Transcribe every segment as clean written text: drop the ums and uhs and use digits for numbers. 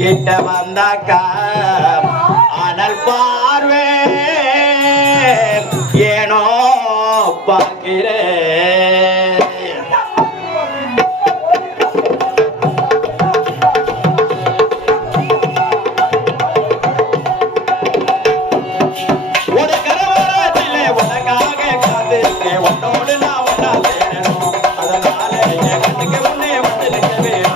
கிட்ட வந்தாக்கா அனல் பார்வே ஏனோ பார்க்கிறேன். ஒரு கரவரத்திலே உனக்காக காத்திருக்கேன், உன்னோடு நான் ஒன்னா சேரணும், அதனால என் கண்ணுக்கு முன்னே வந்து நிற்க வேணும்.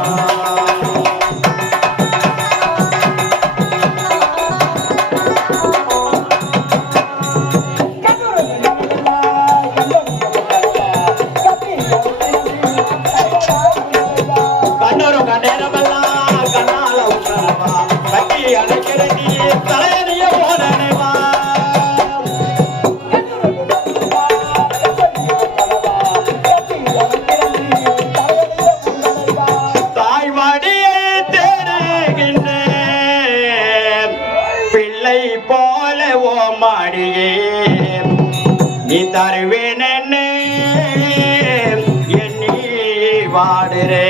நீ தருவேன் எண்ணி வாடுறே.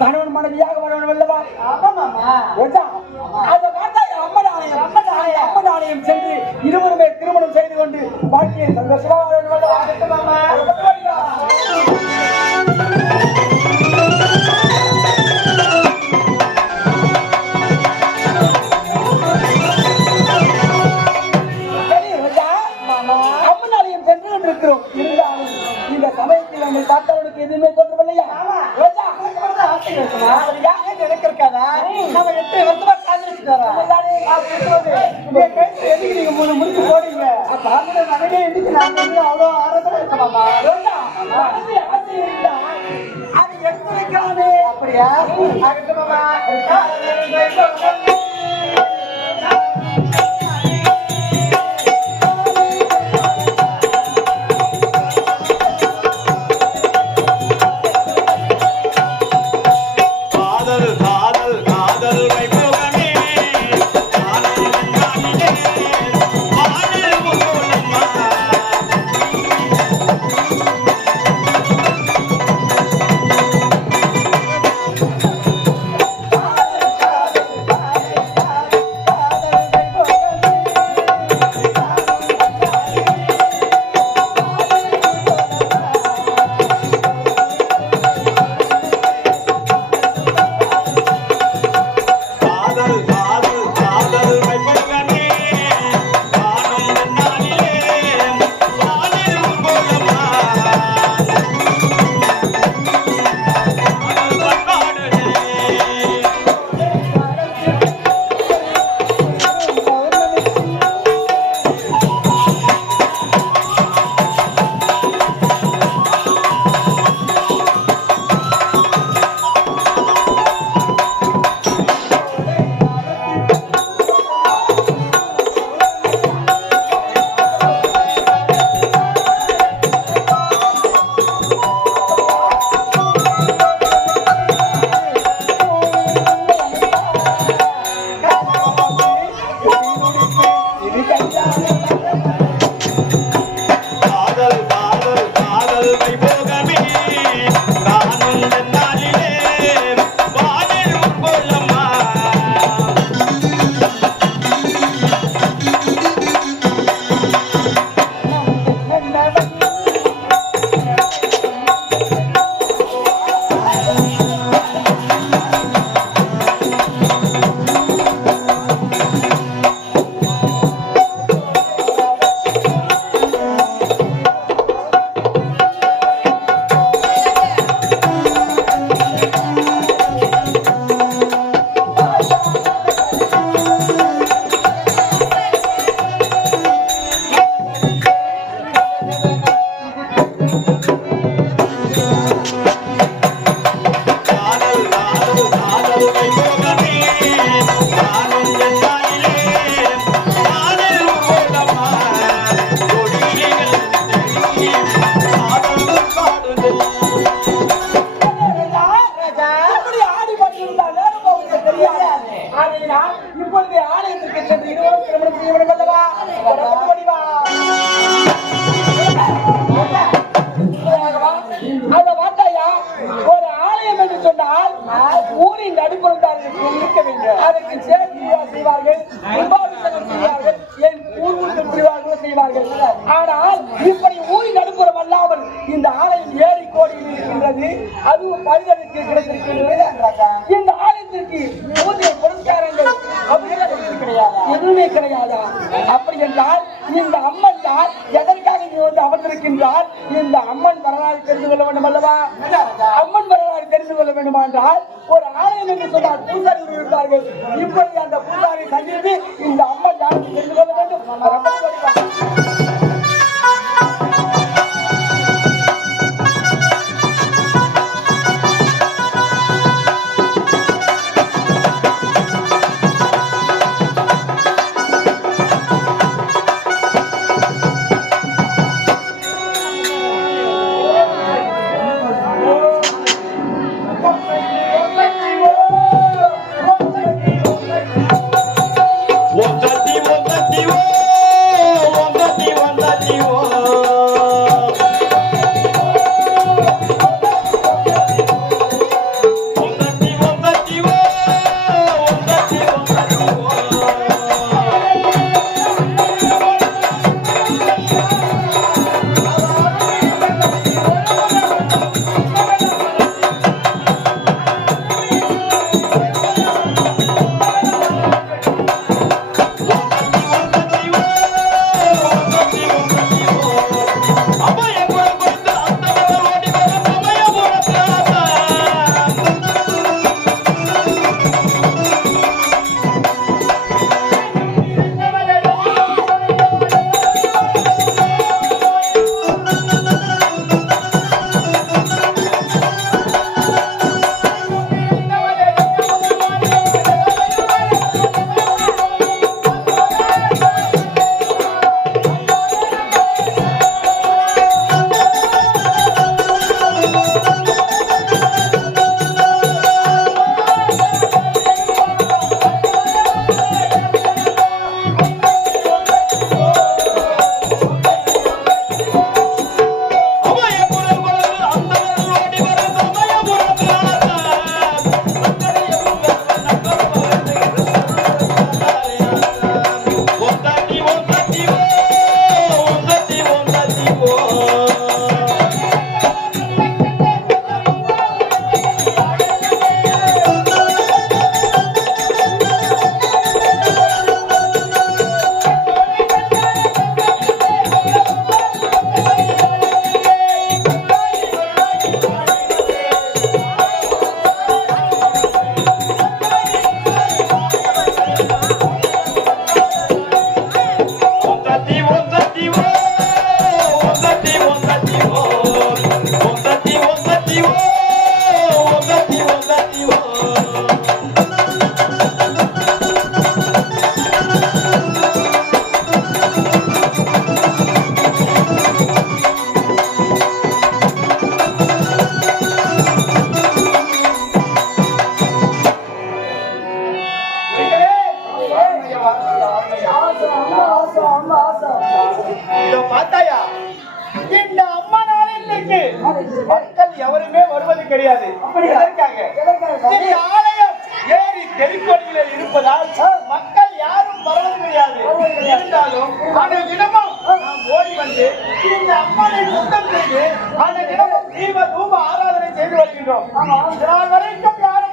கணவன் மனைவியாக வரணும் அல்லவா? அம்மனாலயம் சென்று இருவருமே திருமணம் செய்து கொண்டு வாழ்க்கையை சந்தோஷமாக வரணும் அல்லவா? அம்மனாலயம் சென்று கொண்டிருக்கிறோம். இருந்தாலும் இந்த சமயத்தில் நம்ம பார்த்தவனுக்கு எதுவுமே தோன்றவில்லையா? நினைக்கிறக்காதா நம்ம 8 வருஷமா காதலிச்சுட்டு முடிச்சு போடுங்க. அவ்வளோ ஆரோக்கியம் இருக்கலாமா? அது எடுத்துருக்கானே. அப்ப அப்படியா அகத்தமாமா இப்பொழுது ஆலயத்திற்கு சென்று இருவரும் திருமணம் செய்ய வேண்டும் அல்லவா? அதை பார்த்தாயா, ஒரு ஆலயம் என்று சொன்னால் ஊரின் நடுப்புறத்தார்கள் இருக்க வேண்டும். அதற்கு சேர்த்தியா செய்வார்கள், கும்பாபிஷேகம் செய்வார்கள், என் ஊர் புரிவார்கள் செய்வார்கள். ஆனால் இப்படி ஊரின் நடுப்புறம் அல்லாமல் இந்த ஆலயம் ஏறி கோடியில் இருக்கின்றது. அதுவும் பரிதலுக்கு கிடைத்திருக்கின்றது. இந்த ஆலயத்திற்கு பூஜை புரஸ்காரங்கள் எதுவுமே கிடையாதா? அப்படி என்றால் இந்த அம்மன் தான் எதற்காக நீ வந்து அமர்ந்திருக்கின்றால்? இந்த அம்மன் வரலாறு தெரிந்து கொள்ள வேண்டும் அல்லவா? அம்மன் வரலாறு தெரிந்து கொள்ள வேண்டுமா என்றால் ஒரு ஆலயம் என்று சொன்னால் பூசாரி இருப்பார்கள். இப்படி அந்த பூசாரி சந்தித்து இந்த அம்மன் யாருக்கு தெரிந்து கொள்ள வேண்டும். Om இதோ பார்த்தாயா, இந்த அம்மா நாளிற்கு மக்கள் எவருமே வருவது கிடையாது. எதற்காக? இந்த ஆலயம் ஏரி தெருக்கோடிகளில் இருப்பதால் மக்கள் யாரும் வருவது கிடையாது. இருந்தாலும் அந்த தினமும் நாம் ஓடி வந்து இந்த அம்மனை சுத்தம் செய்து அந்த தினமும் தீப தூப ஆராதனை செய்து வருகின்றோம். இதனால் வரைக்கும் யாரும்